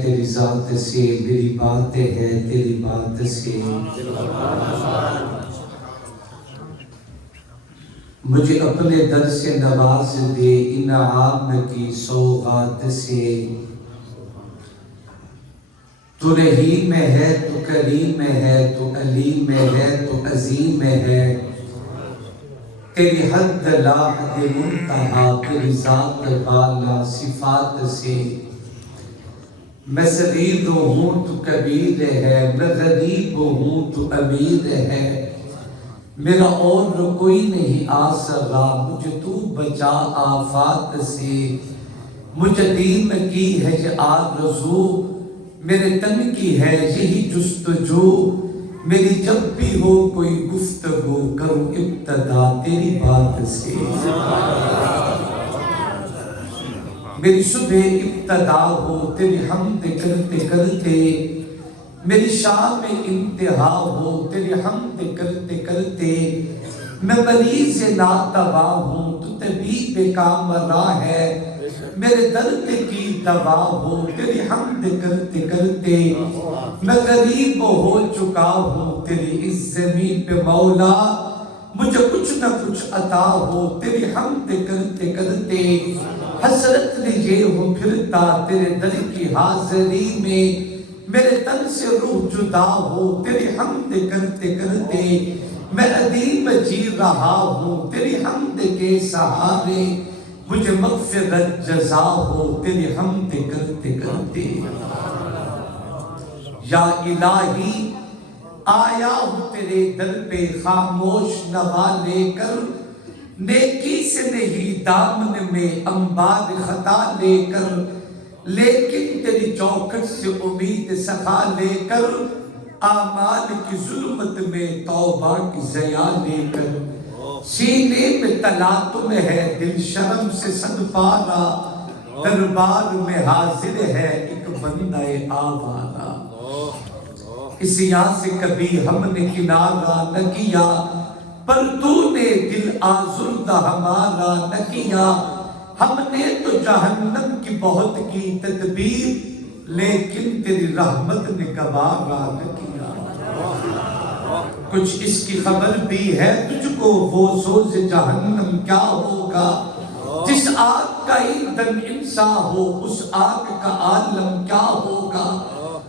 تیری ذات سے میری باتیں ہیں تیری بات سے مجھے اپنے در سے نواز دے انعام کی سوغات سے تو رحیم میں ہے تو کریم میں ہے تو علیم میں ہے تو عظیم میں ہے تیری حد لا حد منتہا تیری ذات بالا صفات سے میں صغیر ہوں تو کبیر ہے میں غریب ہوں تو امیر ہے میرا اور کوئی نہیں آسرا مجھے تو بچا آفات سے مجھے دین کی ہے یہ آرزو میرے تن کی ہے یہی جستجو میری جب بھی ہو کوئی گفتگو کروں ابتدا تیری بات سے میری صبح ابتدا ہو تیری حمد کرتے کرتے میری شام میں انتہا ہو تیری حمد کرتے کرتے میں مریض ناتوا ہوں تو طبیب کامرا ہے میرے درد کی دوا ہو تیری حمد کرتے کرتے میں غریب ہو چکا ہوں تیری اس زمین پہ مولا مجھے کچھ نہ کچھ عطا ہو تیری حمد کرتے کرتے حسرت لیے ہو پھرتا تیرے در کی حاضری میں میرے تن سے روح جدا ہو تیری حمد کرتے کرتے میں ادیم جی رہا ہوں تیری حمد کے سہارے مجھے مغفرت جزا ہو تیری حمد کرتے کرتے یا الہی آیا ہوں تیرے در پہ خاموش نوا لے کر نیکی سے نہیں دامن میں انبار خطا لے کر لیکن تیری چوکھٹ سے امید سخا لے کر اعمال کی ظلمت میں توبہ کی ضیا لے کر سینے میں تلاطم ہے دل شرم سے صد پارا دربار میں حاضر ہے ایک بندہ آوارا اس یہاں سے کبھی ہم نے کنارہ نہ کیا پر تو نے دل آزردہ ہمارا نہ کیا ہم نے تو جہنم کی بہت کی تدبیر لیکن تیری رحمت نے گوارا نہ کیا کچھ اس کی خبر بھی ہے تجھ کو وہ سوز جہنم کیا ہوگا جس آگ کا ایندھن انسان ہو اس آگ کا عالم کیا ہوگا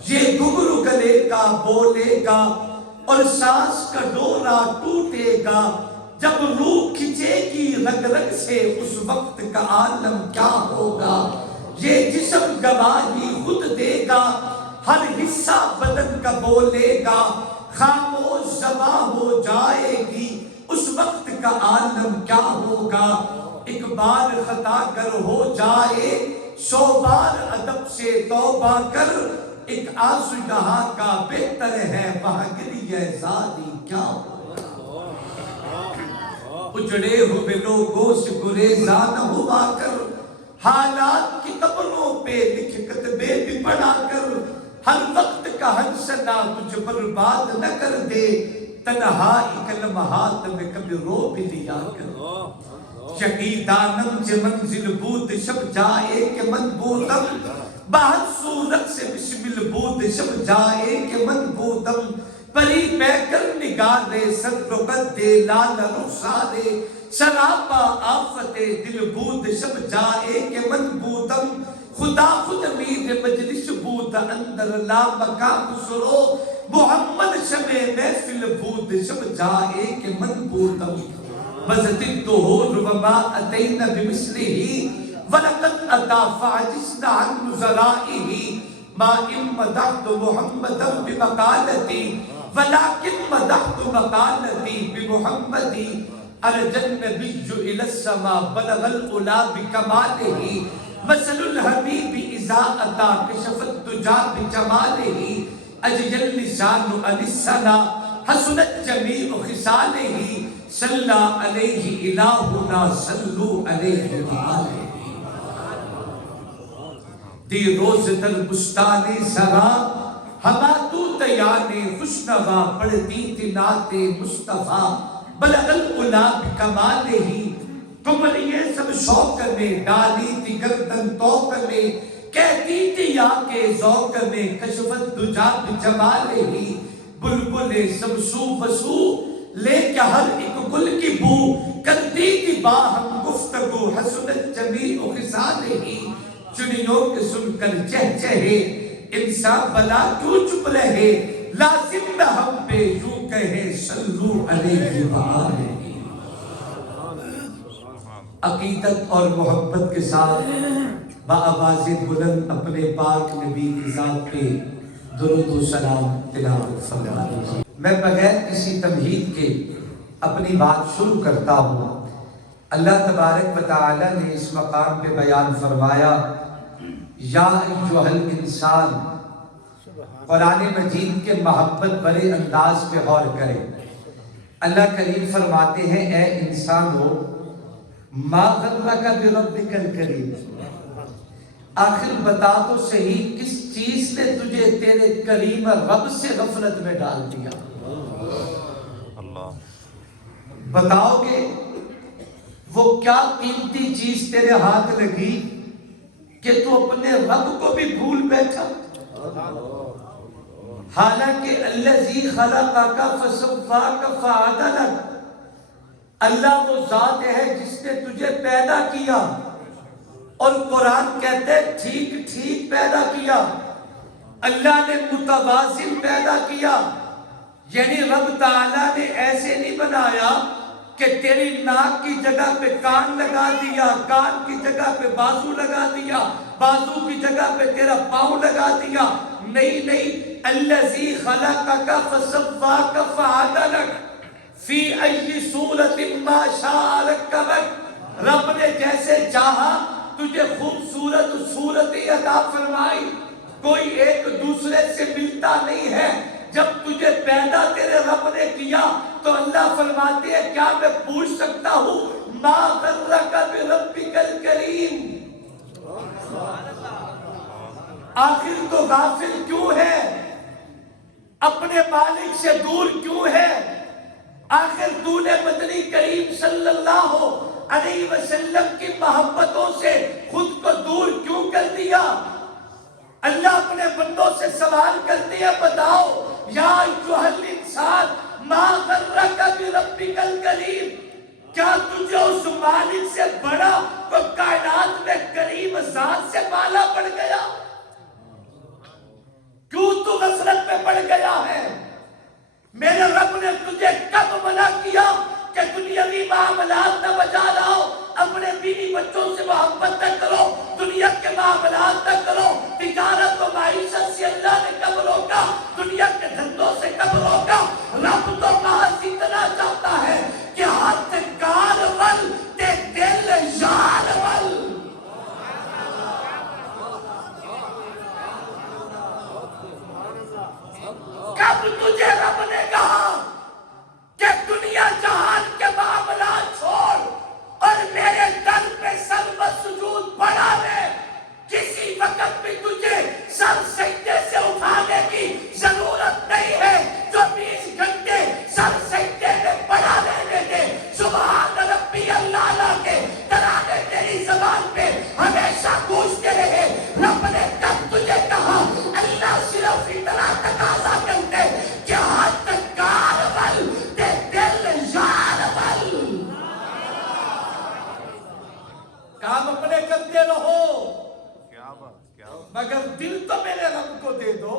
یہ گھگرو گلے گا بولے گا اور سانس کا ڈورا ٹوٹے گا جب روح کھچے گی رگ رگ سے اس وقت کا عالم کیا ہوگا یہ جسم گواہی خود دے گا ہر حصہ بدن کا بولے گا خاموش زباں ہو جائے گی اس وقت کا عالم کیا ہوگا ایک بار خطا گر ہو جائے 100 بار ادب سے توبہ کر ایک آنسو یہاں کا بہتر ہے وہاں گریہ زاری کیا ہوگا اجڑے ہوئے لوگوں سے گریزان ہوا کر حالات کی قبروں پہ لکھ کتبے بھی پڑھا کر ہر وقت کا ہنسنا تجھ برباد نہ کر دے تنہائی کلمہات میں کبھی رو بھی لیا کر شقیدانم سے منزل بود شب جائے کہ من بودم بہت صورت سے بشمل بود شب جائے کہ من بودم پری پہ کر نگارے سر رقد دے لال رخسارے سراپا آفت دل بود شب جائے کہ من بودم خدا خود میر مجلس بود اندر لا مقام سرو محمد شب محفل بود شب جائے کہ من بودم مزد الدہور وما اتینا بمثلہی وَلَقَدْ أَتَى فَعَجِزْنَا عَنْ نُزَرَائِهِ مَا إِن مَدَحْتُ مُحَمَّدًا بِمَقَالَتِي وَلَكِن مَدَحْتُ مَقَالَتِي بِمُحَمَّدِ أَرْجَى النَّبِيُّ إِلَى السَّمَاءِ بَلَغَ الْعُلَى بِكَمَالِهِ مَثَلُ الْحَبِيبِ إِذَا أَتَى كَشَفَ الدُّجَى بِجَمَالِهِ أَجْيَ اللِّسَانُ عَنِ السَّنَا حَسُنَتْ جَمِيعُ خِصَالِهِ صلی علیہ الہنا صلو علیہ وآلہ دی روز در بستان زرا ہما تو دیانے خوشنوا پڑھتی تھی نعت مصطفیٰ بلغ العلا بکمالہ کمریے سب شوق میں ڈالی تھی گردن توق میں کہتی تھی یا کے ذوق میں کشفت دجا بجمالہ ہی، بلبل سمسو بسو لے کے ہر ایک گل کی بو، کرتی تھی باہم گفتگو حسنت جمیع خصالہ ہی، چنیوں کے سن کر چہچہے انسان بلا کیوں چپ رہے، لازم نہ ہم پہ یوں کہے صلو علیہ وآلہ۔ عقیدت اور محبت کے ساتھ بآواز بلند اپنے پاک نبی کی ذات پہ درود و سلام تلاوت فرمائیے۔ میں بغیر کسی تمہید کے اپنی بات شروع کرتا ہوں۔ اللہ تبارک و تعالی نے اس مقام پہ بیان فرمایا یا ایھا الانسان، قرآن مجید کے محبت بڑے انداز پہ غور کریں۔ اللہ کریم فرماتے ہیں اے انسانو ما غرک بربک الکریم، آخر بتا تو صحیح کس چیز نے تجھے تیرے کریم رب سے غفلت میں ڈال دیا؟ بتاؤ گے وہ کیا قیمتی چیز تیرے ہاتھ لگی کہ تو اپنے رب کو بھی بھول بیٹھا؟ حالانکہ الذی خلقک فسواک فعدلک، اللہ وہ ذات ہے جس نے تجھے پیدا کیا، اور قرآن کہتے ہیں ٹھیک ٹھیک پیدا کیا۔ اللہ نے متوازن پیدا کیا، یعنی رب تعالیٰ نے ایسے نہیں بنایا کہ تیری ناک کی جگہ پہ کان لگا دیا، کان کی جگہ پہ بازو لگا دیا، بازو کی جگہ پہ تیرا پاؤں لگا دیا۔ نہیں نہیں، الذی خلقک فسواک فعدلک فی ای صورت ما شاء رکبک، رب نے جیسے چاہا تجھے خوبصورت صورت عطا فرمائی، کوئی ایک دوسرے سے ملتا نہیں ہے۔ جب تجھے پیدا تیرے رب نے کیا تو اللہ فرماتے ہیں کیا میں پوچھ سکتا ہوں ما غرک بربک الکریم، آخر تو غافل کیوں ہے، اپنے مالک سے دور کیوں ہے؟ آخر تو نے مدنی کریم صلی اللہ علیہ وسلم کی محبتوں سے خود کو دور کیوں کر دیا؟ اللہ اپنے بندوں سے سوال کرتے ہیں بتاؤ یا ایھا الانسان ما غرک بربک الکریم، کیا تجھے اس مالک سے بڑا کوئی کائنات میں کریم ذات سے بالا پڑ گیا؟ کیوں تو غفلت میں پڑ گیا ہے؟ میرے رب نے تجھے کب منع کیا کہ دنیاوی معاملات نہ بجا لاؤ، اپنے بیوی بچوں سے محبت نہ کرو، دنیا کے معاملات نہ کرو، تجارت و معیشت سے اللہ نے کب روکا، دنیا کے دھندوں سے کب روکا؟ رب تو محض اتنا چاہتا ہے کہ ہاتھ کار ول تے دل یار ول۔ کب تجھے رب نے کہا کہ دنیا جہان کے معاملات چھوڑ اور میرے در پہ سر سجود پڑا لے؟ کسی وقت بھی تجھے سر سجدے سے اٹھانے کی ضرورت نہیں ہے، 24 گھنٹے سر سجدے میں پڑا لینے دے، سبحان ربی اللہ کے ترانے تیری زبان پہ ہمیشہ گونجتے رہے۔ رب نے کب تجھے کہا؟ اللہ صرف اتنا تقاضا کرتے کہ ہاتھ کار ول تے دل یار ول، کام اپنے کرتے رہو مگر دل تو میرے رب کو دے دو۔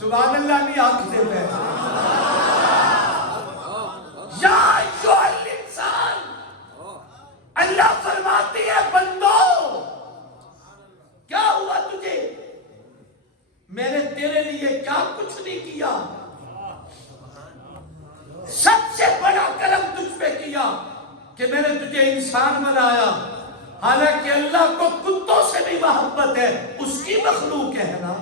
سبحان اللہ نہیں آنکھ سے بیٹھ یا ایھا الانسان، اللہ فرماتی ہے بندو کیا ہوا تجھے؟ میں نے تیرے لیے کیا کچھ نہیں کیا؟ سب سے بڑا کرم تجھ پہ کیا کہ میں نے تجھے انسان بنایا، حالانکہ اللہ کو کتوں سے بھی محبت ہے، اس کی مخلوق ہے نا،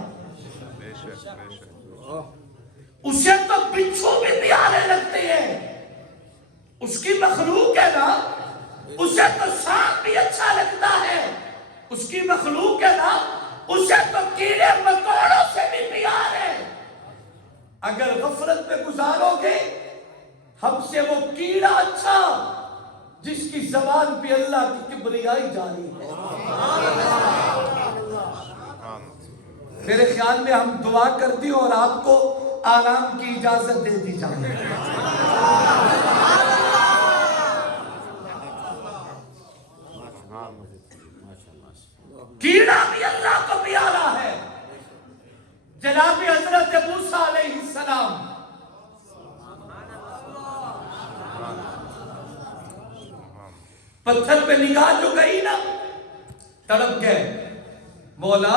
اسے تو بچھو بھی پیارے لگتے ہیں، اس کی مخلوق ہے نا، اسے تو سانپ بھی اچھا لگتا ہے، اس کی مخلوق ہے نا، اسے تو کیڑے مکوڑوں سے بھی پیار ہے۔ اگر غفلت میں گزارو گے ہم سے وہ کیڑا اچھا جس کی زبان پہ اللہ کی کبریائی جاری ہے۔ میرے خیال میں ہم دعا کر دیں اور آپ کو آرام کی اجازت دے دی جائے. کیڑا بھی اللہ کو پیارا ہے. جناب حضرت موسیٰ علیہ السلام پتھر پہ نگاہ جو گئی نا تڑپ گئے. مولا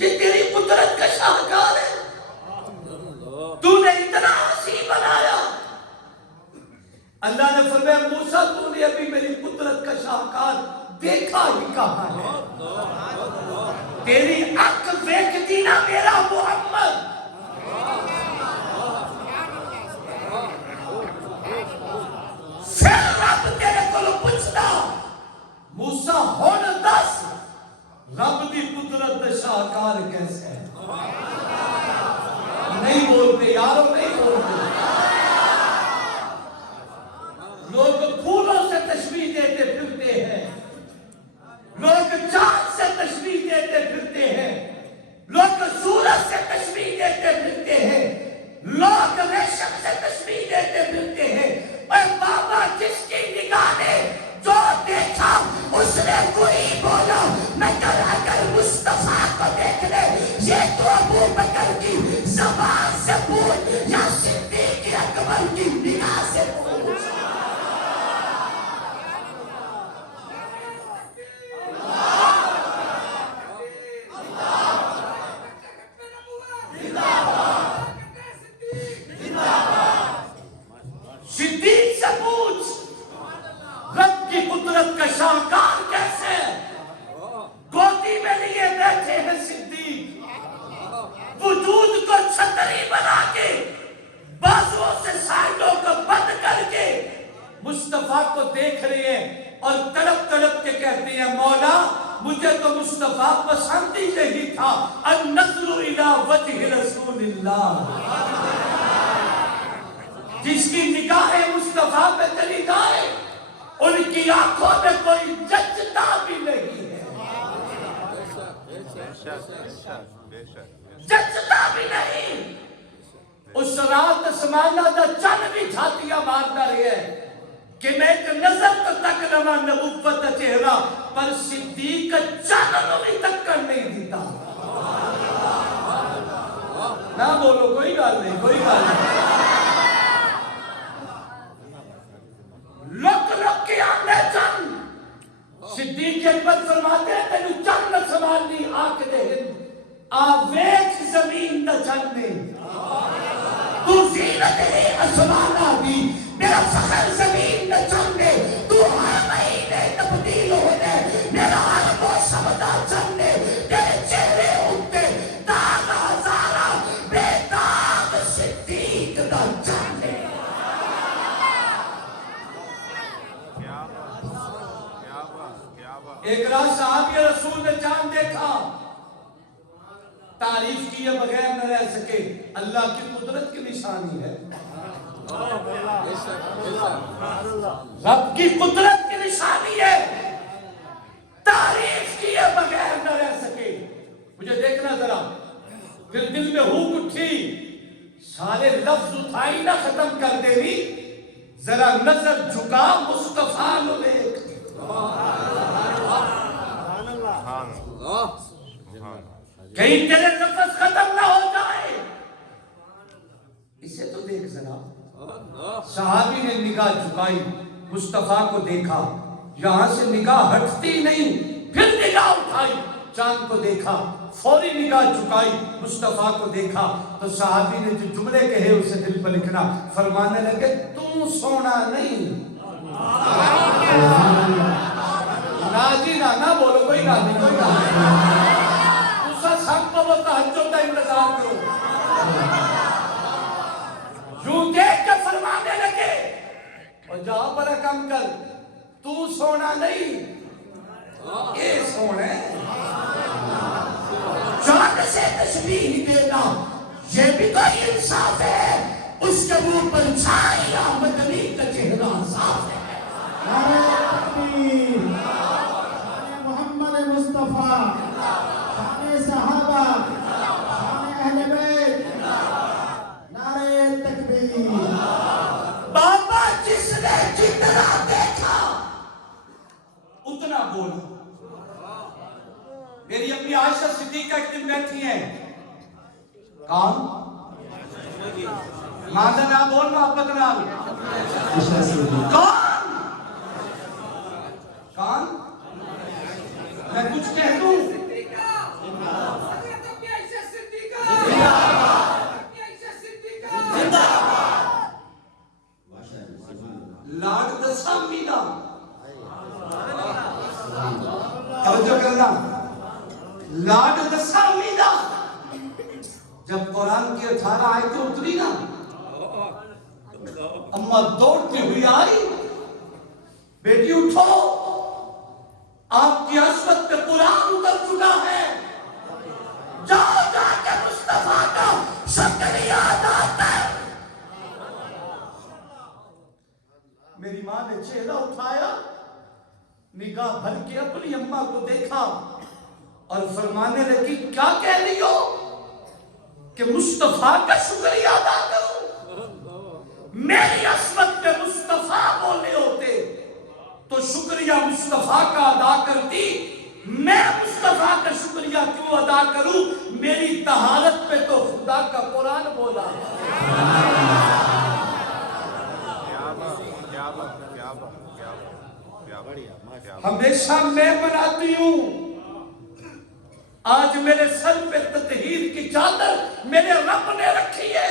یہ تیری قدرت کا شاہکار ہے, تو نے اتنا حسین بنایا. اللہ نے فرمایا موسیٰ تو نے ابھی میری قدرت کا شاہکار دیکھا ہی کہاں ہے. تیری عقل ویکھتی نا میرا محمد. پھر رب تیرے کو پوچھتا موسیٰ ہن دس رب دی قدرت دا شاہکار کیسے ہے. نہیں بولتے یارو, نہیں بولتے. لوگ پھولوں سے تشبیہ دیتے پھرتے ہیں, لوگ چاند سے تشبیہ دیتے پھرتے ہیں, لوگ سورج سے تشبیہ دیتے پھرتے ہیں, لوگ ریشم سے تشبیہ دیتے پھرتے ہیں. اے بابا جس کی نگاہ نے جو دیکھا اس نے وہی بولا. مگر اگر مصطفیٰ کو دیکھ لے یہ تو ابو بکر کی زبان سے پوچھ یا صدیق اکبر کی نگاہ سے پوچھ. صدیق سے پوچھ رب کی قدرت کا شاہکار کیسے. گودی میں لیے بیٹھے ہیں صدیق, وجود کو چھتری بنا کے بازوؤں سے سائڈوں کو بند کر کے مصطفیٰ کو دیکھ رہے ہیں اور تڑپ تڑپ کے کہتے ہیں مولا مجھے تو مصطفیٰ پسند ہی نہیں تھا. النظر الی وجہ رسول اللہ, جس کی نگاہ مصطفیٰ پہ چلی جائے ان کی آنکھوں میں کوئی جچتا بھی نہیں ہے, جچتا بھی نہیں. اس رات سمانا دا چن بھی چھاتیاں مارتا رہی ہے کہ میں ایک نظر تو تک رہا نبوت دا چہرہ, پر صدیق کا چن بھی تکر نہیں دیتا. نہ بولو, کوئی گال نہیں, کوئی گال نہیں. لک لک کے آنے چن. صدیق اکبر فرماتے ہیں تینو چن نہ سنبھالنی آنکھ دے ہند آویکھ زمین نہ چن نے. تو زینت ہے اسمانہ دی میرا فخر زمین نہ چن نے. تو ہر مہینے تبدیل ہونے میرا ہر موسم دا چن نے. تیرے چہرے ہوتے داغ ہزارہ بے داغ صدیق دا چن نے. ایک رات صحابی رسول نے چاند دیکھا, تعریف کیے بغیر نہ رہ سکے. اللہ کی قدرت کی نشانی ہے, رب کی قدرت کی نشانی ہے. تعریف کیے بغیر نہ رہ سکے. مجھے دیکھنا ذرا, پھر دل میں ہوک اٹھی, سارے لفظ اٹھائی نہ ختم کر دینی, ذرا نظر جھکا مصطفیٰ کو دیکھ. کہیں تیرے نفس ختم نہ ہو جائے, اسے تو دیکھ ذرا. صحابی نے نگاہ جھکائی, مصطفیٰ کو دیکھا, یہاں سے نگاہ ہٹتی نہیں. پھر نگاہ اٹھائی, چاند کو دیکھا, فوری نگاہ جھکائی, مصطفیٰ کو دیکھا. تو صحابی نے جو جملے کہے اسے دل پر لکھنا. فرمانے لگے تو سونا نہیں. راضی نہ بولو, کوئی راضی, کوئی راضی. دوسرا سب کو وہ تہجد کا انتظار کرو. یوں دیکھ کے فرمانے لگے اور جا پر کم کر, تو سونا نہیں یہ سونے. چاند سے تشبیہ دینا یہ بھی کوئی انصاف ہے. اس کے منہ پر چھائی مدنی کا چہرہ صاف ہے. محمد مصطفیٰ صحابہ صدیقہ ایک دن بیٹھی ہیں. کون؟ ماذا نہ بول محبت نال. کون؟ کون؟ میں کچھ کہہ دوں. لاڈ دسامی دا توجہ کرنا. لاڈ دسامی دا جب قرآن کی 18 آیتیں اتری نا اماں دوڑتی ہوئی آئی. بیٹی اٹھو, آپ کی عصمت پہ قرآن اتر چکا ہے. جاؤ جا کے مصطفیٰ کا شکریہ ادا کر. میری ماں نے چہرہ اٹھایا, نگاہ بھر کے اپنی اماں کو دیکھا اور فرمانے لگی کیا کہہ رہی ہو کہ مصطفیٰ کا شکریہ ادا کروں؟ میری عصمت پہ مصطفیٰ بولے ہوتے تو شکریہ مصطفیٰ کا ادا کرتی. میں مصطفیٰ کا شکریہ کیوں ادا کروں؟ میری طہارت پہ تو خدا کا قرآن بولا. ہمیشہ میں مناتی ہوں. آج میرے سر پہ تطہیر کی چادر میرے رب نے رکھی ہے.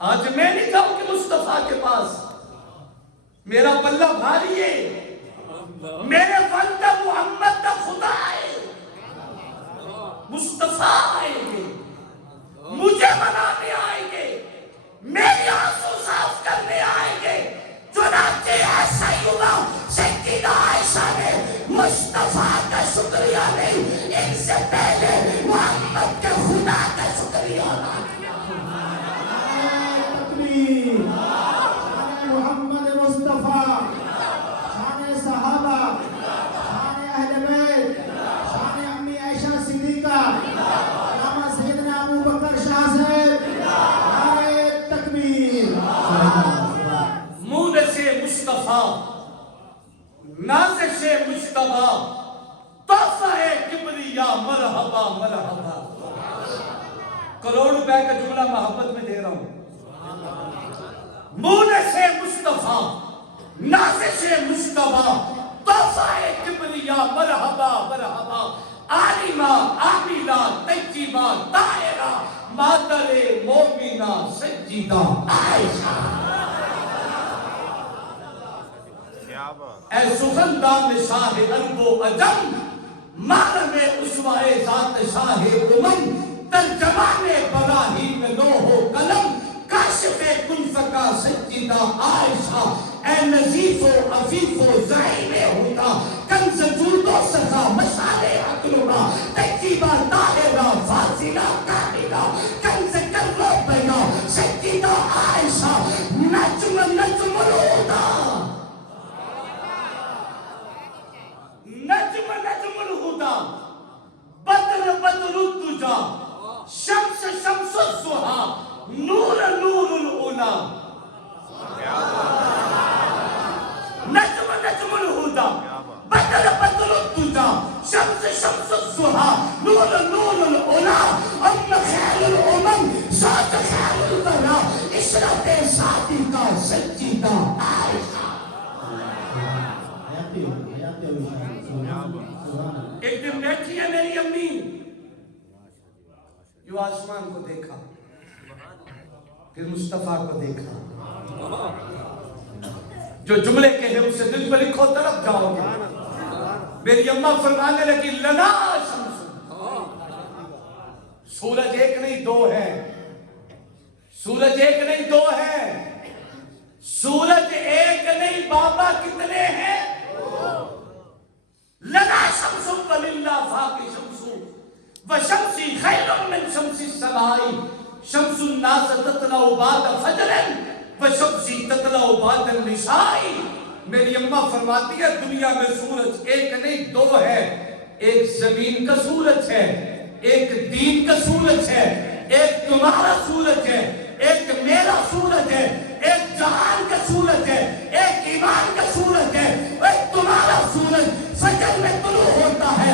آج میں نہیں جاؤں کہ مصطفیٰ کے پاس, میرا بلہ بھاری ہے, میرے بندہ محمد کا خدا ہے. مصطفیٰ آئیں گے, مجھے منانے آئیں گے, میری آنسو صاف کرنے آئیں گے. چنانچہ ایسا ہی ہوا. سیدہ عائشہ نے مصطفیٰ کا شکریہ نہیں, ان سے پہلے محمد کے خدا کا شکریہ ادا کیا. محمد مصطفیٰ, شان صحابہ, شان اہل بیت, شان امی عائشہ صدیقہ, علامہ سیدنا ابو بکر شاہ صاحب, نعرہ تکبیر. مونس مصطفیٰ, نازش مجتبیٰ, تحفہ کبریا مرحبا مرحبا. کروڑ روپے کا جملہ محبت میں دے رہا ہوں. مونس مصطفیٰ, نازش مجتبیٰ, تحفہ کبریا مرحبا مرحبا. عالمہ, عاملہ, طیبہ, طاہرہ, مادر مومنہ, سجیدہ عائشہ. اے سخندان شاہ عرب و عجم, مانم اسوائے ذات شاہ امم, ترجمان براہیم لوح و قلم, کاشف کنف کا سجیدہ عائشہ. اے نظیف و عفیف و زعیم ہدا, کنز جود و سخا مشعل عقلنا, طیبہ طاہرہ فاضلہ کاملہ, کنز کرم و بیاں سجیدہ عائشہ. نجم نجم الہدا, نجم نجم الہدا, بدر بدر الدجا, شمس شمس الضحا, نور نور العلا. نجم نجم الہدا, بدر بدر الدجا, شمس شمس الضحا, نور نور العلا. ام خیر الامم, ذات خیر الورا, عشرت شادی کا سجیدہ عائشہ. ایک دن بیٹھی ہے میری امی, جو آسمان کو دیکھا, پھر مصطفیٰ کو دیکھا. جو جملے کہے اسے دل پر لکھو, طرف جاؤ گے. میری اماں فرمانے لگی لنا شمس, سورج ایک نہیں دو ہے, سورج ایک نہیں دو ہے, سورج ایک نہیں بابا کتنے ہیں. لنا شمس وللہ فاق شمس, وشمسی خیر من شمس السماء, شمس الناس تطلع بعد فجر, وشمسی تطلع بعد النساء. میری اماں فرماتی ہے دنیا میں سورج ایک نہیں دو ہے. ایک زمین کا سورج ہے, ایک دین کا سورج ہے, ایک تمہارا سورج ہے, ایک میرا سورج ہے, ایک جہان کا سورج ہے, ایک ایمان کا سورج ہے. ایک تمہارا سورج فجر میں طلوع ہوتا ہے,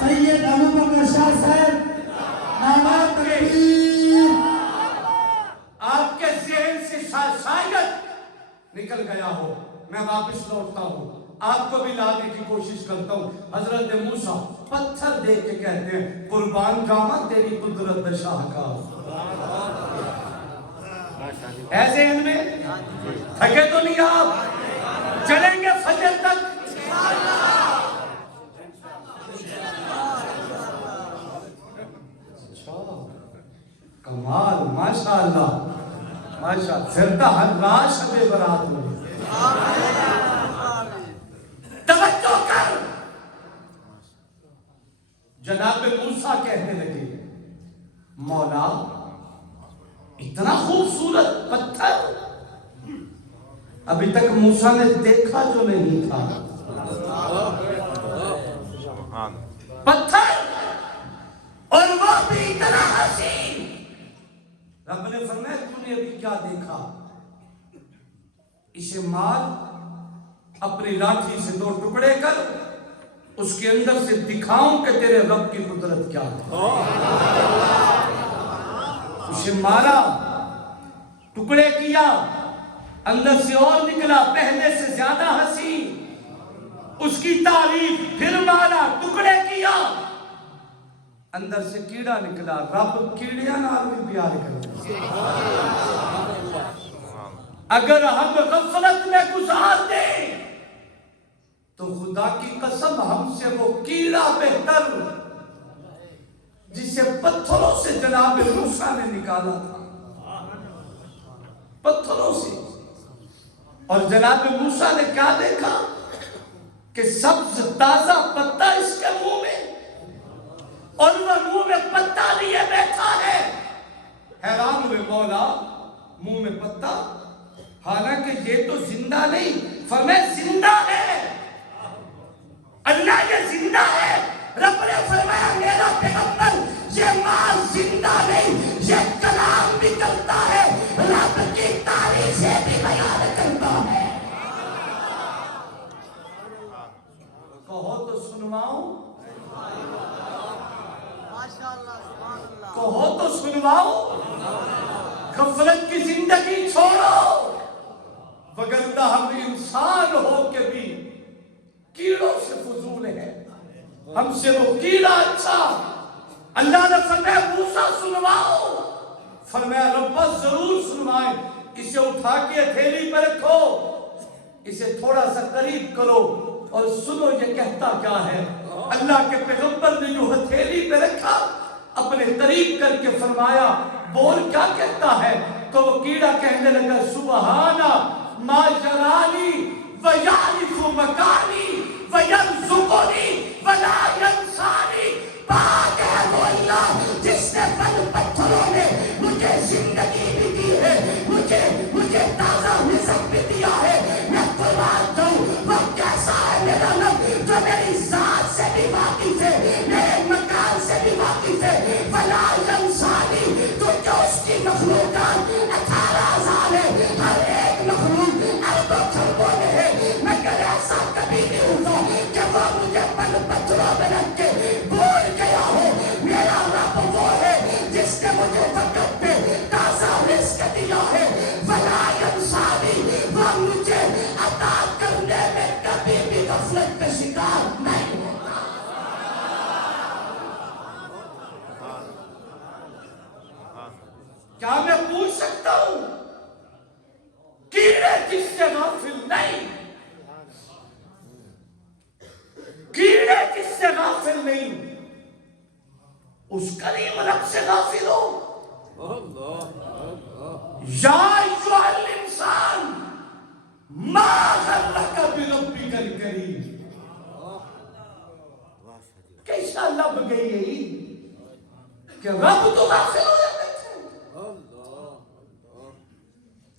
سید ابو بکر شاہ صاحب نعرہ تکبیر. آپ کے ذہن سے شاید نکل گیا ہو، میں واپس لوٹتا ہوں، آپ کو بھی لانے کی کوشش کرتا ہوں. حضرت موسیٰ پتھر دے کے کہتے ہیں قربان جاواں تیری قدرت شاہکار. ہے ذہن میں؟ تھکے تو نہیں آپ؟ چلیں گے فجر تک. کمال، ماشاءاللہ ماشاءاللہ. پھر تو ہر رات شب برات میں توجہ کر. جناب موسیٰ کہنے لگے مولا اتنا خوبصورت پتھر ابھی تک موسیٰ نے دیکھا جو نہیں تھا. پتھر اور وہ بھی اتنا حسین. رب نے فرمایا تو نے ابھی کیا دیکھا؟ اسے مار، اپنی لاٹھی سے 2 ٹکڑے کر، اس کے اندر سے دکھاؤں کہ تیرے رب کی قدرت کیا ہے. اسے مارا، ٹکڑے کیا، اندر سے اور نکلا پہلے سے زیادہ حسین. اس کی تعریف، پھر مارا، ٹکڑے کیا، اندر سے کیڑا نکلا. رب کیڑیاں نال بھی پیار کرتا. اگر ہم غفلت میں گزار دیں تو خدا کی قسم ہم سے وہ کیڑا بہتر جسے پتھروں سے جناب موسیٰ نے نکالا تھا، پتھروں سے. اور جناب موسیٰ نے کیا دیکھا کہ سبز تازہ پتا اس کے منہ میں، اور وہ منہ میں پتا لیے بیٹھا ہے. حیران ہوئے مولا منہ میں پتا، حالانکہ یہ تو زندہ نہیں. فرمایا زندہ ہے، اللہ یہ زندہ ہے. رب نے فرمایا میرا پیغمبر یہ مال زندہ نہیں، یہ کلام بھی کرتا ہے، رب کی تعریفیں بھی بیان کرتا ہے. کہو تو سنواؤں، کہو تو سنواؤں. غفلت کی زندگی چھوڑو، وگرنہ ہم انسان ہو کے بھی کیڑوں سے فضول ہے. ہم سے وہ کیڑا اچھا. اللہ نے فرمایا موسیٰ سنواؤ. فرمایا رب ضرور سنوائیں. اسے اٹھا کے ہتھیلی پر رکھو، اسے تھوڑا سا قریب کرو اور سنو یہ کہتا کیا ہے. اللہ کے پیغمبر نے جو ہتھیلی پہ رکھا اپنے قریب کر کے فرمایا بول کیا کہتا ہے. تو وہ کیڑا کہنے لگا سبحانہ ما جرانی ویعرف مکانی وینزقنی ولا ینسانی. پاک ہے وہ اللہ جس نے پتھروں میں مجھے زندگی بھی دی ہے، مجھے تازہ رزق بھی دیا ہے. میں قربان دوں وہ کیسا ہے میرا رب جو میری ذات سے بھی واقف ہے، میرے مکان سے بھی واقف ہے. ولا ینسانی، تو جو اس کی مخلوقات 18,000 ہے، ہر ایک مخلوق اربوں خربوں میں ہے، مگر ایسا کبھی نہیں ہوتا کہ وہ مجھے پتھروں میں رکھ کے بھول گیا ہو. میرا رب وہ ہے جس نے مجھے وقت پہ تازہ رزق دیا ہے. ولا ینسانی، وہ مجھے عطا کرنے میں کبھی بھی غفلت کا شکار نہیں ہوتا. کیا میں پوچھ سکتا ہوں کیڑے جس سے غافل نہیں، کیڑے جس سے غافل نہیں، اس کریم رب سے غافل ہو. یا ایھا الانسان ما غرک بربک الکریم. کیسا لب گئی ہے کہ رب تو غافل ہو جاتے ہیں،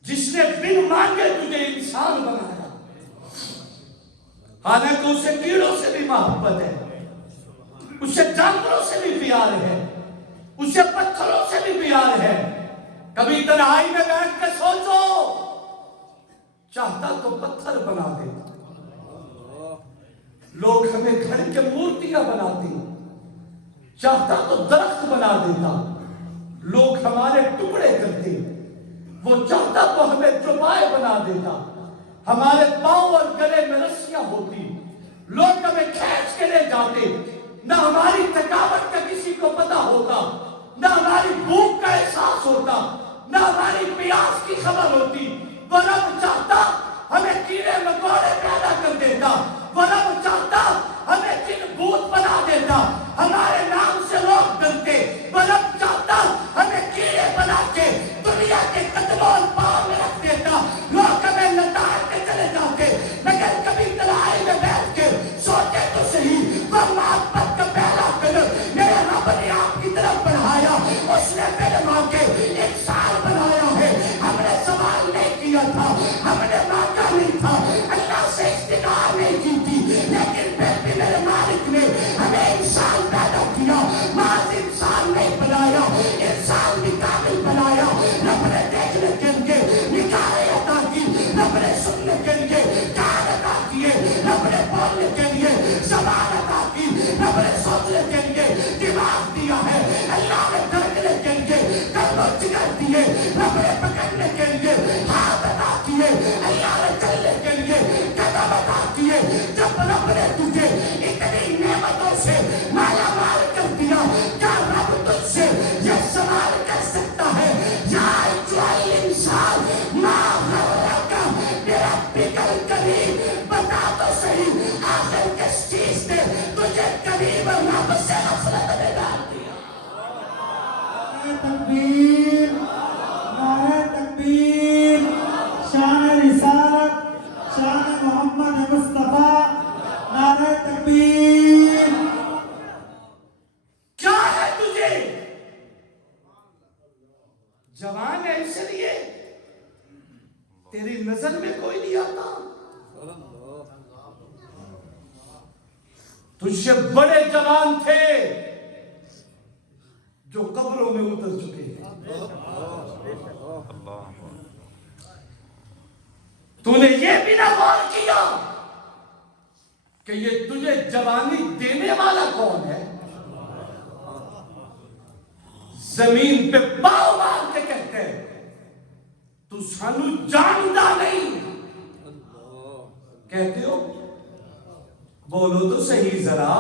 جس نے بن مانگے تجھے انسان بنایا. حالانکہ اسے کیڑوں سے بھی محبت ہے، اسے جانوروں سے بھی پیار ہے، اسے پتھروں سے بھی پیار ہے. کبھی تنہائی میں بیٹھ کے سوچو، چاہتا تو پتھر بنا دیتا. لوگ ہمیں گھر کے مورتیاں بناتی، چاہتا تو درخت بنا دیتا، لوگ ہمارے ٹکڑے کرتے، وہ چاہتا تو ہمیں چوپائے بنا دیتا، ہمارے پاؤں اور گلے میں رسیاں ہوتی، لوگ ہمیں کھینچ کے لے جاتے، نہ ہماری تھکاوٹ کا کسی کو پتا ہوتا، نہ ہماری بھوک کا احساس ہوتا، نہ ہماری پیاس کی خبر ہوتی۔ وہ رب چاہتا ہمیں کیڑے مکوڑے پیدا کر دیتا، وہ رب چاہتا ہمیں جن بھوت بنا دیتا، ہمارے نام سے لوگ ڈرتے، وہ رب چاہتا ہمیں کیڑے بنا کے دنیا کے قدموں اور پاؤں میں رکھ دیتا، لوگ ہمیں لٹا کے چلے جاتے، مگر کبھی تنہائی میں بیٹھ کے سوچے تو صحیح، وہ محبت کا پہلا قدم میرے رب نے آپ کی طرف بڑھایا، اس نے میرے ماں کے انسان بنایا ہے۔ ہم نے سوال نہیں کیا تھا، ہم نے مانگا نہیں تھا، اللہ سے استدعا نہیں کی تھی، لیکن پھر بھی میرے مالک نے ہمیں انسان پیدا کیا، محض انسان نہیں بنایا، انسان بھی کامل بنایا۔ رب نے دیکھنے کے لیے نگاہیں عطا کی، رب نے سننے کے لیے کان عطا کیے، رب نے بولنے کے لیے زبان عطا کی، رب نے سوچنے کے لیے دماغ دیا ہے، اللہ نے دھڑکنے کے لیے قلب و جگر دیے، رب نے پکڑنے کے لیے ہاتھ عطا کیے، اللہ نے چلنے کے لیے قدم عطا کیے۔ جب رب نے تجھے اتنی نعمتوں سے مالا مال کر دیا، کیا رب تجھ سے یہ سوال کر سکتا ہے یا ایجوال انسان ما غرک بربک الکریم؟ بتا تو صحیح آخر کس چیز نے تجھے کریم رب سے غفلت میں ڈال دیا؟ تکبیر، نعرہ تکبیر، شان رسالت، شان محمد مصطفیٰ، نعرہ تکبیر۔ کیا ہے تجھے؟ جوان ہے اس لیے تیری نظر میں کوئی نہیں آتا، تجھ سے بڑے جوان تھے جو قبروں میں اتر چکے ہیں، تو نے یہ بھی نہ غور کیا کہ یہ تجھے جوانی دینے والا کون ہے؟ زمین پہ پاؤں مار کے کہتے تو سانو جانتا نہیں کہتے ہو، بولو تو صحیح ذرا۔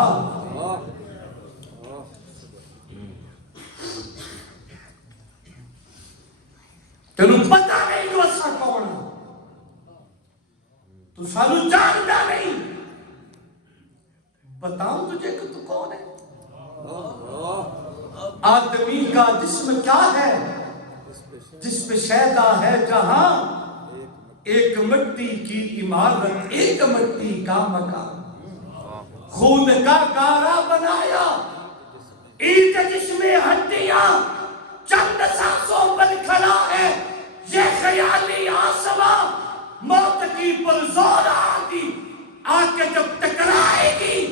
تینوں پتا نہیں تو اسا کون ہے، تو سانو جانتا نہیں، بتاؤں تجھے کہ تو کون ہے؟ آدمی کا جسم کیا ہے؟ جس پہ شیدا ہے جہاں، ایک مٹی کی عمارت، ایک مٹی کا مکان، خون کا گارا بنایا، عید جسم ہڈیاں، چند سانسوں پر کھڑا ہے یہ خیالی آسمان، موت کی پرزور آتی آ کے جب ٹکرائے گی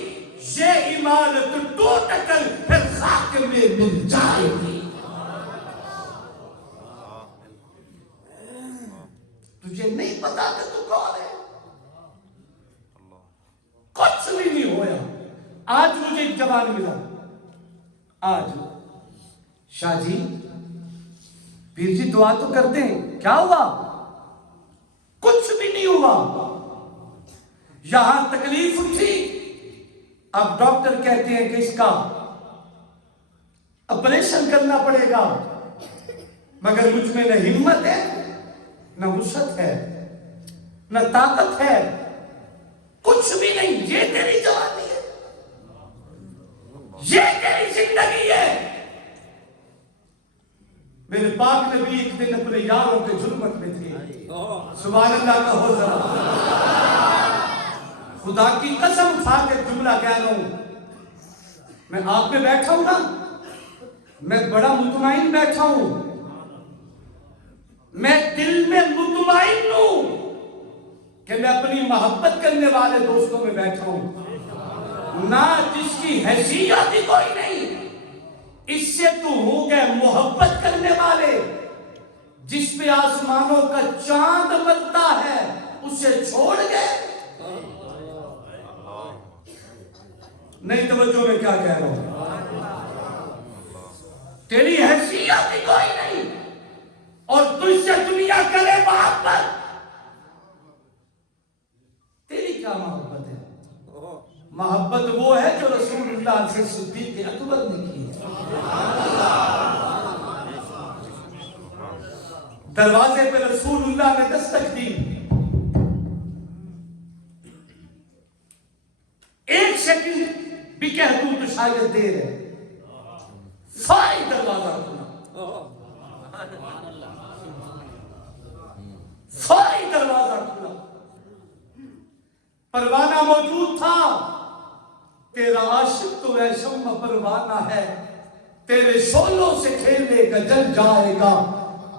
یہ عمارت ٹوٹ کر پھر خاک میں مل جائے گی۔ تجھے نہیں پتا کہ تو کون ہے؟ کچھ بھی نہیں ہویا۔ آج مجھے ایک جوان ملا، آج شاہ جی پیر جی دعا تو کرتے ہیں، کیا ہوا؟ کچھ بھی نہیں ہوا۔ یہاں تکلیف اٹھی، اب ڈاکٹر کہتے ہیں کہ اس کا آپریشن کرنا پڑے گا، مگر مجھ میں نہ ہمت ہے، نہ وسعت ہے، نہ طاقت ہے، کچھ بھی نہیں۔ یہ تیری جوانی ہے، یہ تیری زندگی ہے۔ میرے پاک نبی ایک دن اپنے یاروں کے ظلمت میں تھے، سبحان اللہ کہو ذرا، خدا کی قسم کھا کے جملہ کہہ رہا ہوں، میں آپ میں بیٹھا ہوں نا، میں بڑا مطمئن بیٹھا ہوں، میں دل میں مطمئن ہوں کہ میں اپنی محبت کرنے والے دوستوں میں بیٹھا ہوں، نہ جس کی حیثیت ہی کوئی نہیں، اس سے تو ہو گئے محبت کرنے والے، جس پہ آسمانوں کا چاند ملتا ہے اسے چھوڑ گئے۔ نہیں توجہ میں کیا کہہ رہا ہوں؟ کیا محبت ہے؟ محبت وہ ہے جو رسول اللہ سے صدیق اکبر نے کی ہے۔ دروازے پہ رسول اللہ نے دستک دی، ایک سیکنڈ بھی کہہ دوں تو شاید دیر ہے، فوری دروازہ کھلا، فوری دروازہ کھلا۔ پروانہ موجود تھا، تیرا عاشق تو ایشم پروانہ ہے، تیرے شعلوں سے کھیلے گا جل جائے گا،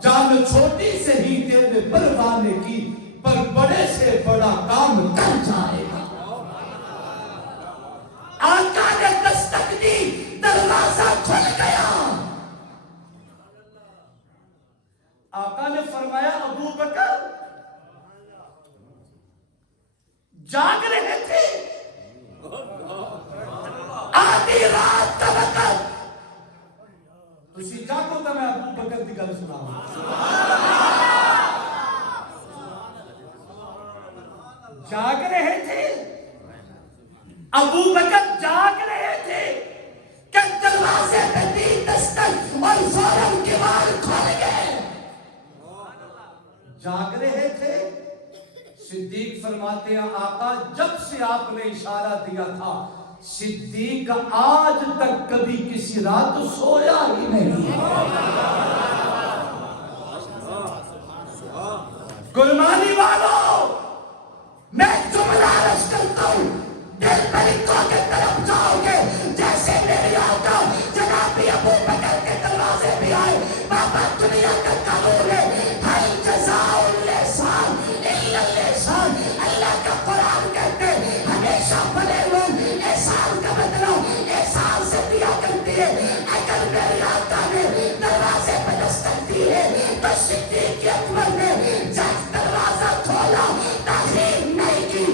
جان چھوٹی سے ہی تیرے پروانے کی، پر بڑے سے بڑا کام کر جائے گا۔ آقا نے دستک دی، دروازہ کھل گیا۔ آقا نے فرمایا ابو بکر جاگ رہے تھے، آدھی رات کا وقت، تسی جاگو تو میں ابو بکر دی گل سناؤں۔ جاگ رہے تھے، ابو بکر جاگ رہے تھے کہ دروازے پہ دی دستک اور فوراً کیوار کھول گئے۔ جاگ رہے تھے، صدیق فرماتے ہیں آقا جب سے آپ نے اشارہ دیا تھا صدیق آج تک کبھی کسی رات سویا ہی نہیں۔ گلمانی والوں میں جملہ عرض کرتا ہوں، دل ملکوں کے طرف جاؤ گے جیسے میری آقا جناب ابو بکر کے دروازے بھی آئے۔ بابا دنیا کا قانون ہے، ہر جزاء الإحسان الا الإحسان۔ اللہ کا قرآن کہتے ہیں ہمیشہ بنے لوگ احسان کا بدلہ احسان سے دیا کرتی ہے۔ اگر میری آقا نے دروازے پہ دستک دی ہے تو صدیق اکبر نے جب دروازہ کھولا تاخیر نہیں کی۔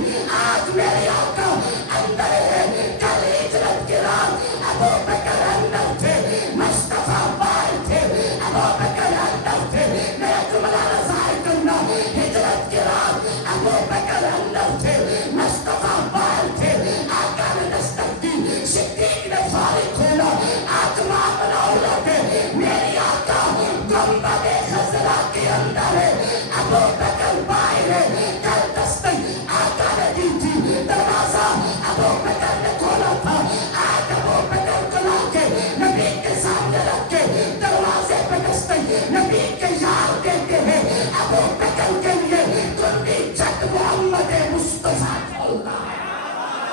آج میری آقا اندر ہے، کل ہجرت کی رات ابو بکر اندر تھے، مصطفیٰ باہر تھے، ابو بکر اندر تھے۔ میرا جملہ ظاہر کرنا، ہجرت کی رات ابو بکر اندر تھے، مصطفیٰ باہر تھے۔ آقا نے دستک دی، صدیق نے فوری کھولا۔ آج معاملہ الٹ ہے، میری آقا گنبد خضرا کے اندر ہے، ابو بکر باہر ہے۔ کل دستک آقا نے دی تھی، دروازہ ابو بکر نے کھولا تھا۔ آج ابو بکر کو لا کے نبی کے سامنے رکھ کے دروازے پہ دستک نبی کے یار دیتے ہیں ابو بکر کے لیے کنڈی چھٹ محمد مصطفیٰ کھولنا ہے۔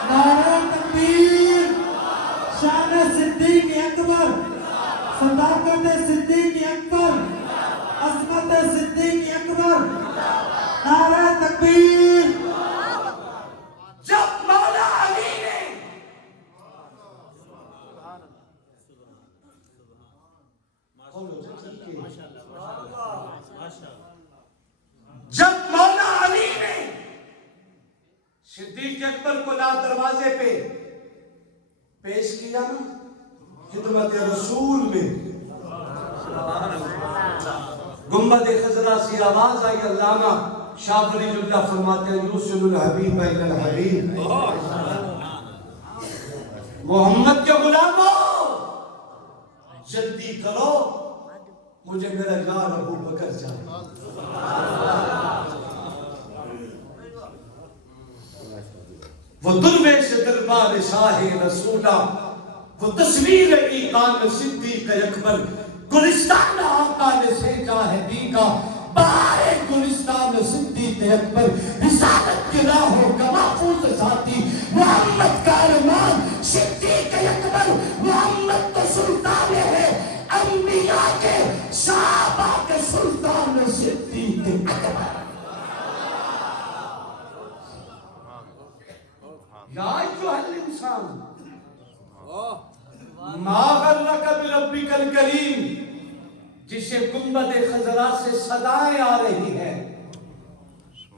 نعرہ تکبیر، شان صدیق اکبر، صداقت صدیق اکبر، عظمت صدیق اکبر، نعرہ تکبیر۔ جب مولا علی نے صدیق اکبر کو لا دروازے پہ پیش کیا نا خدمت رسول میں، گنبد خضرا سے آواز آئی، علامہ شاہ ولی اللہ فرماتے ہیں یوسل الحبیب الی الحبیب، محمد کے غلاموں جلدی کرو، مجھے میرا یار ابو بکر چاہیے۔ وہ درویش دربار شاہ رسولہ، وہ تصویر ایقان صدیق اکبر، گلستان آقا نے سینچا ہے دیگا، بہار گلستان صدیق اکبر، رسالت کی راہوں کا محفوظ ساتھی، محمد کا ارمان صدیق اکبر، محمد تو سلطان ہے انبیاء کے، صحابہ کے سلطان صدیق اکبر۔ یا ایھا الانسان ما غرک بربک الکریم، جسے گنبد خضرا سے صدائیں آ رہی ہیں،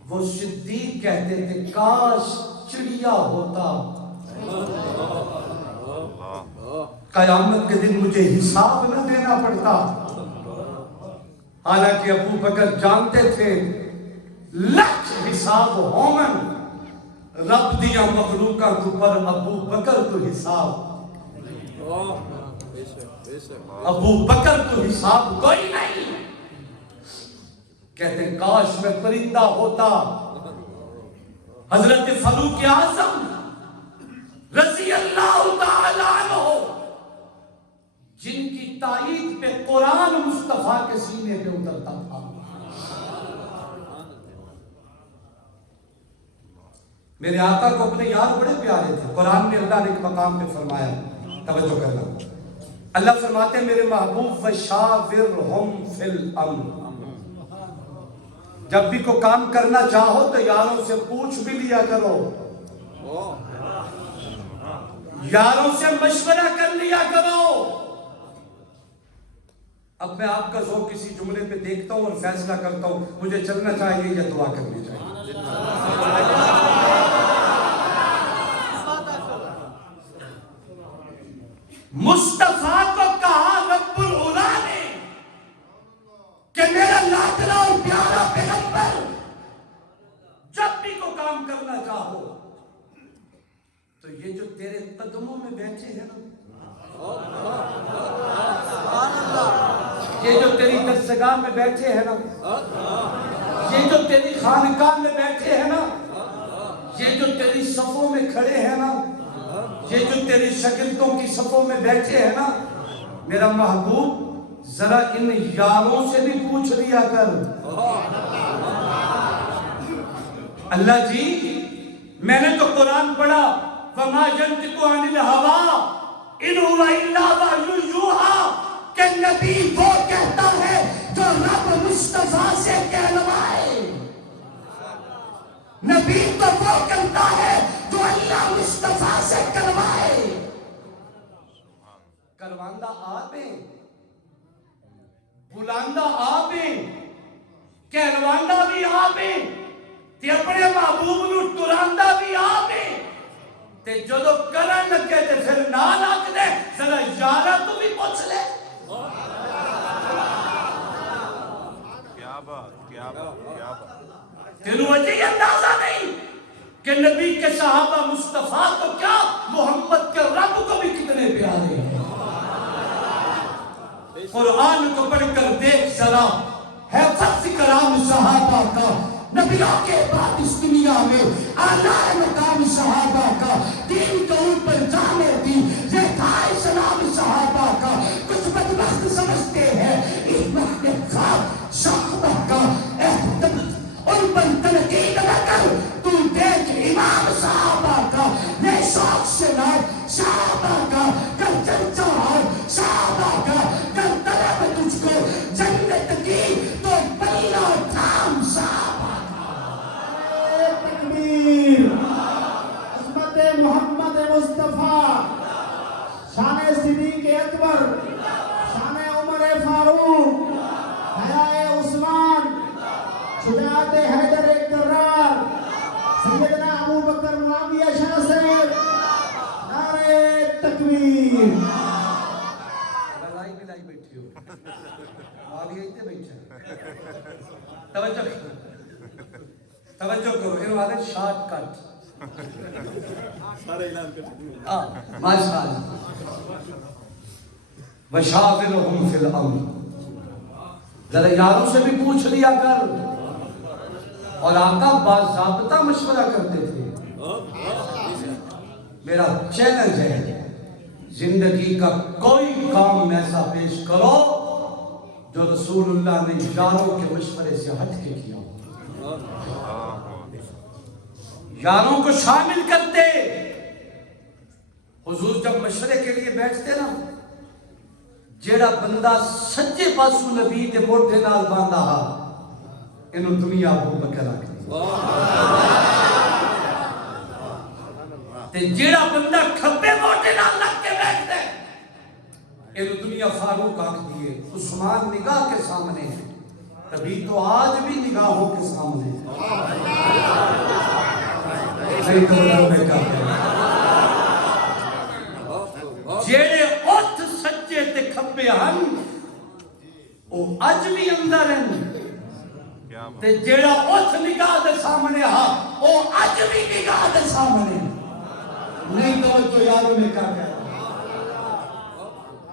وہ صدیق کہتے تھے کاش چڑیا ہوتا، قیامت کے دن مجھے حساب نہ دینا پڑتا۔ حالانکہ ابو بکر جانتے تھے لکھ حساب ہومن، رب ساریاں مخلوقاں تو پر ابو بکر تو حساب ابو بکر تو حساب کوئی نہیں. کہتے کاش میں پرندہ ہوتا. حضرت فاروق اعظم رضی اللہ تعالیٰ عنہ جن کی تائید پہ قرآن مصطفیٰ کے سینے پہ اترتا تھا. میرے آقا کو اپنے یار بڑے پیارے تھے. قرآن میں اللہ نے ایک مقام پہ فرمایا, توجہ کرنا, اللہ فرماتے ہیں میرے محبوب وشاورہم فی الامر, جب بھی کوئی کام کرنا چاہو تو یاروں سے پوچھ بھی لیا کرو, یاروں سے مشورہ کر لیا کرو. اب میں آپ کا ذوق کسی جملے پہ دیکھتا ہوں اور فیصلہ کرتا ہوں مجھے چلنا چاہیے یا دعا کرنی چاہیے. مصطفیٰ کو کہا رب العلا نے کہ میرا لاڈلا اور پیارا پیغمبر جب بھی کوئی کام کرنا چاہو تو یہ جو تیرے قدموں میں بیٹھے ہیں نا, یہ جو تیری درسگاہ میں بیٹھے ہیں نا, یہ جو تیری خانقاہ میں بیٹھے ہیں نا, یہ جو تیری صفوں میں کھڑے ہیں نا, یہ جو تیری شاگردوں کی صفوں میں بیٹھے ہیں نا, میرا محبوب ذرا ان یاروں سے بھی پوچھ لیا کر. اللہ جی میں نے تو قرآن پڑھا وَمَا يَنْطِقُ عَنِ الْهَوَىٰ إِنْ هُوَ إِلَّا وَحْيٌ يُوحَىٰ کہ نبی وہ کہتا ہے جو رب مصطفیٰ سے کہلوائے. نبی تو وہ کرتا ہے جو اللہ مصطفیٰ سے کروائے. کرواندہ آپ ہیں, بلاندہ آپ ہیں, کہلواندہ بھی آپ ہیں, تے اپنے محبوب نو ٹراندہ بھی آپ ہیں, تے جدو کرن لگے تے پھر نہ لگ دے ذرا یارہ تو بھی پوچھ لے. کیا بات, کیا بات, کیا بات. تینوں وجہ اندازہ نہیں کہ نبی کے صحابہ مصطفیٰ کو کیا محمد کے رب کو بھی کتنے پیارے ہیں. قرآن کو پڑھ کر دیکھ ذرا ہے فضل کرام صحابہ کا, نبیوں کے بعد اس دنیا میں اعلیٰ مقام صحابہ کا, دین کے اوپر جانے دی رہائے سلام صحابہ کا. کچھ بدبخت سمجھتے ہیں ایمان خواب صحابہ کا احترام ان پر تنقید نہ کر. تو دیکھ امام صحابہ کا نئے شوق سے لائے صحابہ کا کر چرچا ہے صحابہ کا کر طلب تجھ کو جنت کی تو پہلا تھام صحابہ کا. تکبیر. عظمت محمد مصطفیٰ, شان صدیق اکبر, شان عمر فاروق, حیائے عثمان, شجاعت حیدر کرار, سیدنا ابو بکر معاویہ شاہ سے نعرہ تکبیر. لڑائی ملائی بیٹھی ہو, معاویہ اتنے بیٹھا. توجہ کرو, توجہ کرو, ان والے شارٹ کٹ ماشاء اللہ. وشاورہم فی الامر, ذرا یاروں سے بھی پوچھ لیا کر. اور آقا باضابطہ مشورہ کرتے تھے. میرا چیلنج ہے زندگی کا کوئی کام ایسا پیش کرو جو رسول اللہ نے یاروں کے مشورے سے ہٹ کے کیا ہو. یاروں کو شامل کرتے. حضور جب مشورے کے لیے بیٹھتے نا, جیڑا بندہ سچے پاسو نبی دے موٹے نال باندھا ہا انہوں دنیا ابو بکر آکھ دی. تے جیڑا بندہ کھبے موٹے نال لگ کے بیٹھ دے انہوں دنیا فاروق آکھ دیے. عثمان نگاہ کے سامنے ہے, تبھی تو آج بھی نگاہوں کے سامنے ہے. صحیح تو میں کہتا ہوں جیڑے اوتھ سچے تے کھبے ہن او اج بھی اندر ہیں, تے جیڑا اوتھ نگاہ دے سامنے ہا او اج بھی نگاہ دے سامنے. نہیں توجہ یادوں میں کیا کہہ رہا ہوں.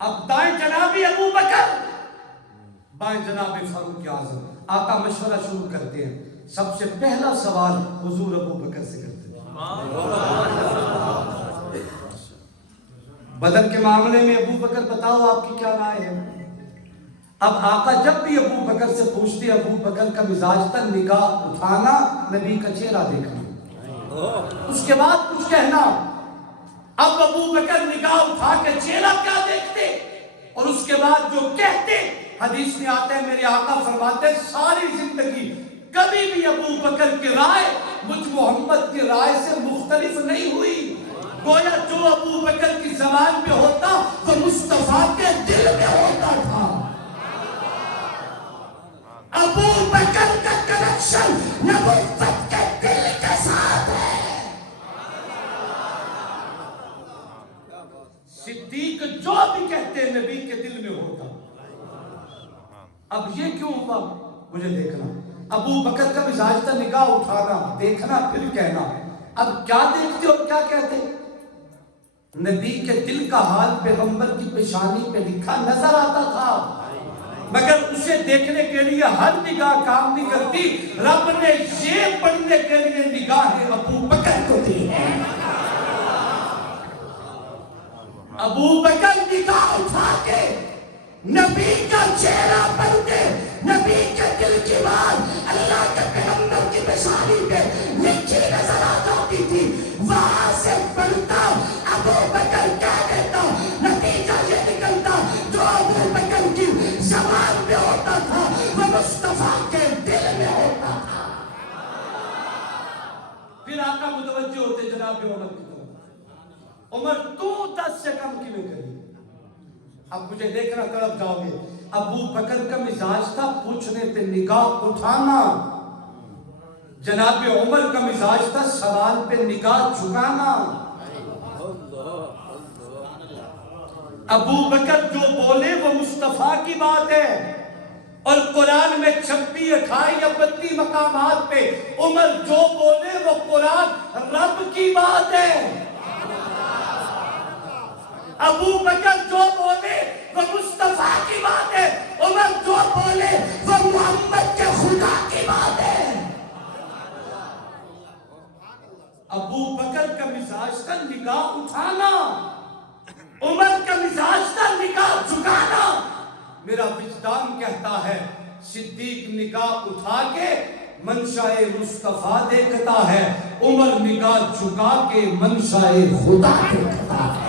اب دائیں جناب ابو بکر بائیں جناب فاروق اعظم. آقا مشورہ شروع کرتے ہیں. سب سے پہلا سوال حضور ابو بکر سے کرتے ہیں. بدر کے معاملے میں ابو بکر بتاؤ آپ کی کیا رائے ہے؟ اب آقا جب بھی ابو بکر سے پوچھتے ابو بکر کا مزاج تھا نگاہ اٹھانا نبی کا چہرہ دیکھنا اس کے بعد کچھ کہنا. اب ابو بکر نگاہ اٹھا کے چہرہ کیا دیکھتے اور اس کے بعد جو کہتے حدیث میں آتے ہیں میرے آقا فرماتے ہیں ساری زندگی کبھی بھی ابو بکر کی رائے مجھ محمد کی رائے سے مختلف نہیں ہوئی. گویا جو ابو بکر کی زبان پہ ہوتا وہ مصطفیٰ کے دل میں ہوتا تھا. ابو بکر کا کنیکشن نبوت کے دل کے ساتھ ہے. صدیق جو بھی کہتے ہیں نبی کے دل میں ہوتا. اب یہ کیوں ہوا مجھے دیکھنا. ابو بکر کا مزاج تھا نگاہ اٹھانا دیکھنا پھر کہنا. اب کیا دیکھتے اور کیا کہتے؟ نبی کے دل کا حال پیغمبر کی پیشانی پہ لکھا نظر آتا تھا مگر اسے دیکھنے کے لیے ہر نگاہ کام نہیں کرتی. رب نے یہ پڑھنے کے لیے نگاہیں ابو بکر کو دی ہیں. ابو بکر نگاہ اٹھا کے نبی کا چہرہ پڑھتے نبی کے دل کی بات اللہ کے پیغمبر کی پیشانی پہ لکھی نظر آ جاتی تھی. وہاں سے پڑھتا ابو بکر کہہ دیتا نتیجہ یہ نکلتا جو ابو بکر کی زبان میں ہوتا تھا وہ مصطفیٰ کے دل میں ہوتا تھا. پھر آقا متوجہ ہوتے جناب عمر کی طرف. عمر تو 10 سے کم کیوں کری. اب مجھے دیکھنا طرف جاؤ گے. ابو بکر کا مزاج تھا پوچھنے پہ نگاہ اٹھانا. جناب عمر کا مزاج تھا سوال پہ نگاہ جھکانا. ابو بکر جو بولے وہ مصطفیٰ کی بات ہے اور قرآن میں 26 28 یا 32 مقامات پہ عمر جو بولے وہ قرآن رب کی بات ہے. ابو بکر جو بولے وہ مصطفیٰ کی بات ہے. عمر جو بولے وہ محمد کے خدا کی بات ہے. ابو بکر کا مزاج تھا نگاہ اٹھانا. عمر کا مزاج تھا نگاہ جھکانا. میرا وجدان کہتا ہے صدیق نگاہ اٹھا کے منشاء مصطفیٰ دیکھتا ہے. عمر نگاہ جھکا کے منشاء خدا دیکھتا ہے.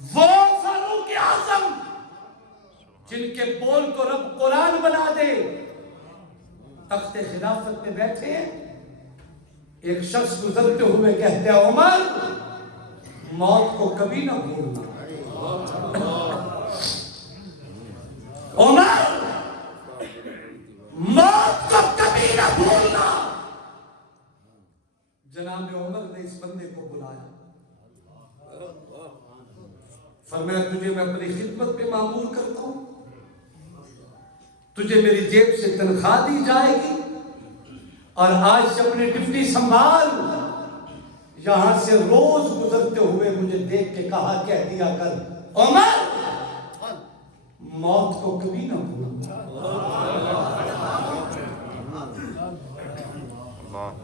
وہ فاروق اعظم جن کے بول کو رب قرآن بنا دے تخت خلافت پہ بیٹھے. ایک شخص گزرتے ہوئے کہتے ہیں عمر موت کو کبھی نہ بھولنا. عمر موت کو کبھی نہ بھولنا. جناب عمر نے اس بندے کو بلایا. فرمایا تجھے میں اپنی خدمت پہ معمور کرتا ہوں. تجھے میری جیب سے تنخواہ دی جائے گی اور آج سے اپنی ڈیوٹی سنبھال. یہاں سے روز گزرتے ہوئے مجھے دیکھ کے کہا کہہ دیا کر عمر موت کو کبھی نہ بھولنا.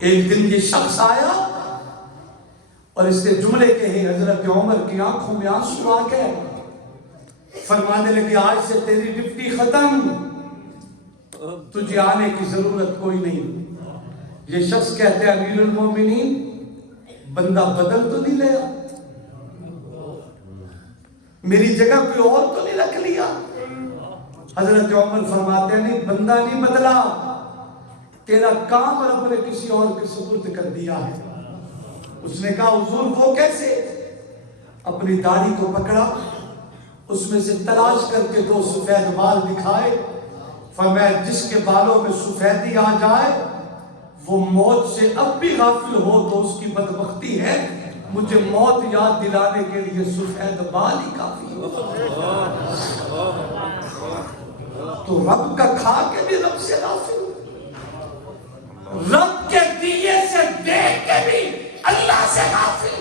ایک دن یہ شخص آیا اور اس نے جملے کہے حضرت عمر کی آنکھوں میں آنسو آ گئے. فرمانے لگے آج سے تیری ڈیوٹی ختم. تجھے آنے کی ضرورت کوئی نہیں. یہ شخص کہتے ہیں امیر المومنین بندہ بدل تو نہیں لیا میری جگہ کوئی اور تو نہیں رکھ لیا. حضرت عمر فرماتے ہیں نہیں بندہ نہیں بدلا تیرا کام رب نے کسی اور کے سپرد کر دیا ہے. اس نے کہا حضور وہ کیسے؟ اپنی داڑھی کو پکڑا اس میں سے تلاش کر کے 2 سفید بال دکھائے. فرمایا جس کے بالوں میں سفیدی آ جائے وہ موت سے اب بھی غافل ہو تو اس کی بدبختی ہے مجھے موت یاد دلانے کے لیے سفید بال ہی کافی ہو. تو رب کا کھا کے بھی رب سے غافل, رب کے دیے سے دیکھ کے بھی اللہ سے غافل,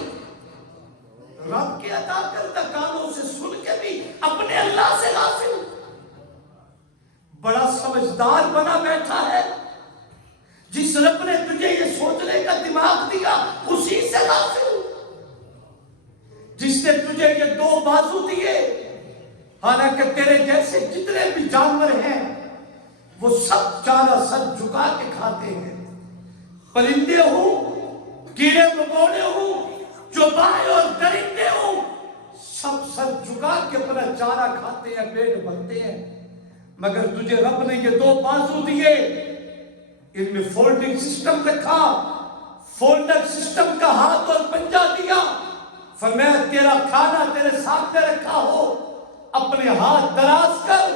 رب کے عطا کردہ کانوں سے سن کے بھی اپنے اللہ سے غافل. بڑا سمجھدار بنا بیٹھا ہے, جس رب نے تجھے یہ سوچنے کا دماغ دیا اسی سے غافل. جس نے تجھے یہ 2 بازو دیے, حالانکہ تیرے جیسے جتنے بھی جانور ہیں وہ سب چارہ سر جھکا کے کھاتے ہیں. پرندے ہوں, کیڑے مکوڑے ہوں, چوپائے اور درندے ہوں, سب سر جھکا کے اپنا چارہ کھاتے ہیں, پیٹ بھرتے ہیں. مگر تجھے رب نے یہ 2 بازو دیے, ان میں فولڈنگ سسٹم رکھا, فولڈر سسٹم کا ہاتھ اور پنجہ دیا. فرمایا تیرا کھانا تیرے سامنے رکھا ہو, اپنے ہاتھ دراز کر,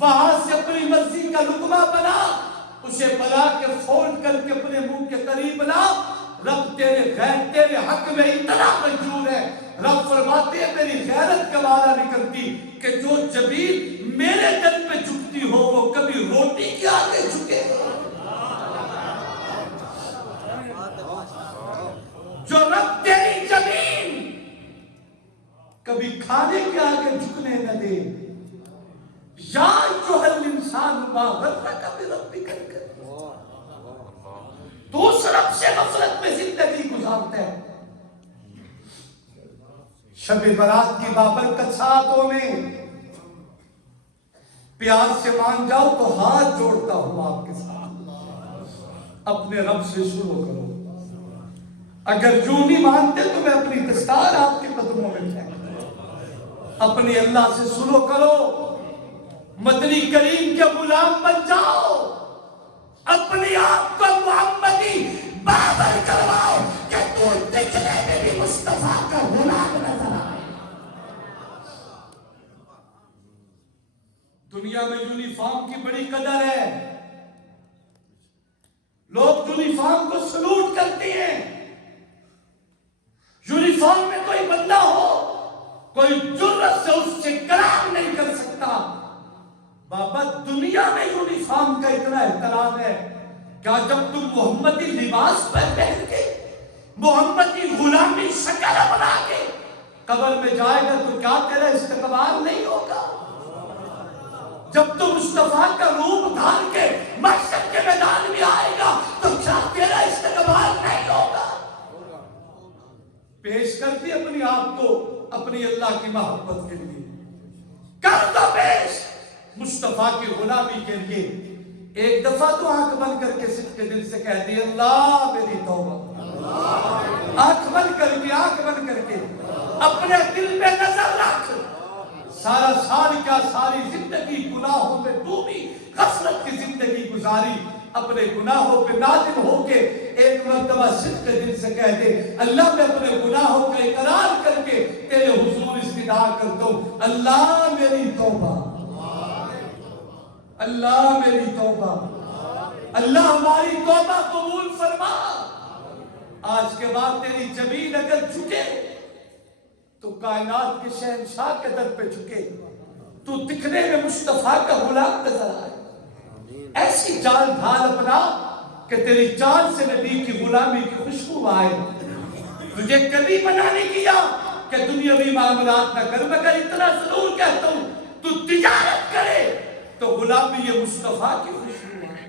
وہاں سے اپنی مرضی کا لقمہ بنا, اسے بنا کے فولڈ کر کے اپنے منہ کے قریب لا. رب تیرے حق میں اتنا منظور ہے. رب فرماتے ہیں میری غیرت کا وعدہ نہیں کرتی کہ جو جبین میرے در پہ جھکتی ہو وہ کبھی روٹی کے آگے جھکے, جو رب تیری زمین کبھی کھانے کے آگے جھکنے نہ دے. یا جو ہر انسان ما غرک بربک, تو اس رب سے غفلت میں زندگی گزارتا ہے. شب برات کی بابرکت ساعتوں میں پیار سے مان جاؤ تو ہاتھ جوڑتا ہوں آپ کے ساتھ, اپنے رب سے شروع کرو. اگر یوں نہیں مانتے تو میں اپنی دستار آپ کے قدموں میں پھینک دوں. اپنی اللہ سے شروع کرو, مدنی کریم کے غلام بن جاؤ, اپنی آپ کو محمدی بابر کرواؤ کہ تو دکھنے میں بھی مصطفیٰ کا غلام نظر آئے. دنیا میں یونیفارم کی بڑی قدر ہے, لوگ یونیفارم کو سلوٹ کرتے ہیں. یونیفارم میں کوئی بندہ ہو, کوئی جرأت سے اس سے کلام نہیں کر سکتا. بابا دنیا میں یونیفارم کا اتنا احترام ہے, کیا جب تم محمدی لباس پہن کے, محمدی غلامی شکل بنا کے قبر میں جائے گا تو کیا تیرا استقبال نہیں ہوگا؟ جب تم مصطفیٰ کا روپ دھار کے محشر کے میدان میں آئے گا تو کیا تیرا استقبال نہیں ہوگا؟ پیش کرتی اپنی آپ کو اپنی اللہ کی محبت کے لیے, کر دو پیش مصطفیٰ کی غلامی کے لیے. ایک دفعہ تو آنکھ بند کر کے صدق کے دل سے کہہ دی اللہ میری توبہ, آنکھ بند کر کے اپنے دل میں نظر رکھ. سارا سال کیا ساری زندگی گناہوں میں ڈوبی, غفلت کی زندگی گزاری, اپنے گناہوں پہ نادم ہو کے ایک مرتبہ صدق کے دل سے کہہ دے اللہ میں اپنے گناہوں کا اقرار کر کے تیرے حضور استدعا کرتا ہوں, اللہ میری توبہ, اللہ میری توبہ, اللہ ہماری توبہ قبول فرما. آج کے بعد تیری جبین اگر جھکے تو کائنات کے شہنشاہ کے در پہ جھکے, تو دکھنے میں مصطفیٰ کا غلام نظر آئے. ایسی چال ڈھال اپنا کہ تیری چال سے نبی کی غلامی کی خوشبو آئے. تجھے کبھی منع نہیں کیا کہ دنیاوی معاملات نہ کر, مگر اتنا ضرور کہتا ہوں تو تجارت کرے تو غلامی یہ مصطفیٰ کی خوشبو ہے.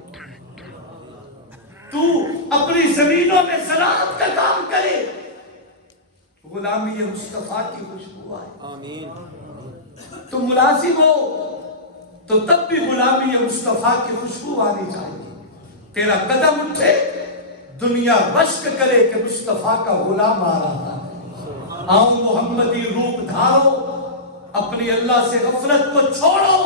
تو اپنی زمینوں میں زراعت کا کام کرے, غلامی یہ مصطفیٰ کی خوشبو ہے. آمین. تم ملازم ہو تو تب بھی غلامی یہ مصطفیٰ کی خوشبو آنی چاہیے. تیرا قدم اٹھے دنیا رشک کرے کہ مصطفیٰ کا غلام آ رہا ہے. آؤ محمدی روپ دھارو, اپنی اللہ سے غفلت کو چھوڑو,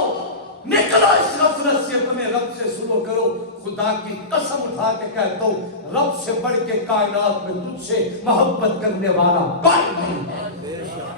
نکلو اس غفلت سے, اپنے رب سے شروع کرو. خدا کی قسم اٹھا کے کہتا ہوں رب سے بڑھ کے کائنات میں تجھ سے محبت کرنے والا کوئی نہیں ہے.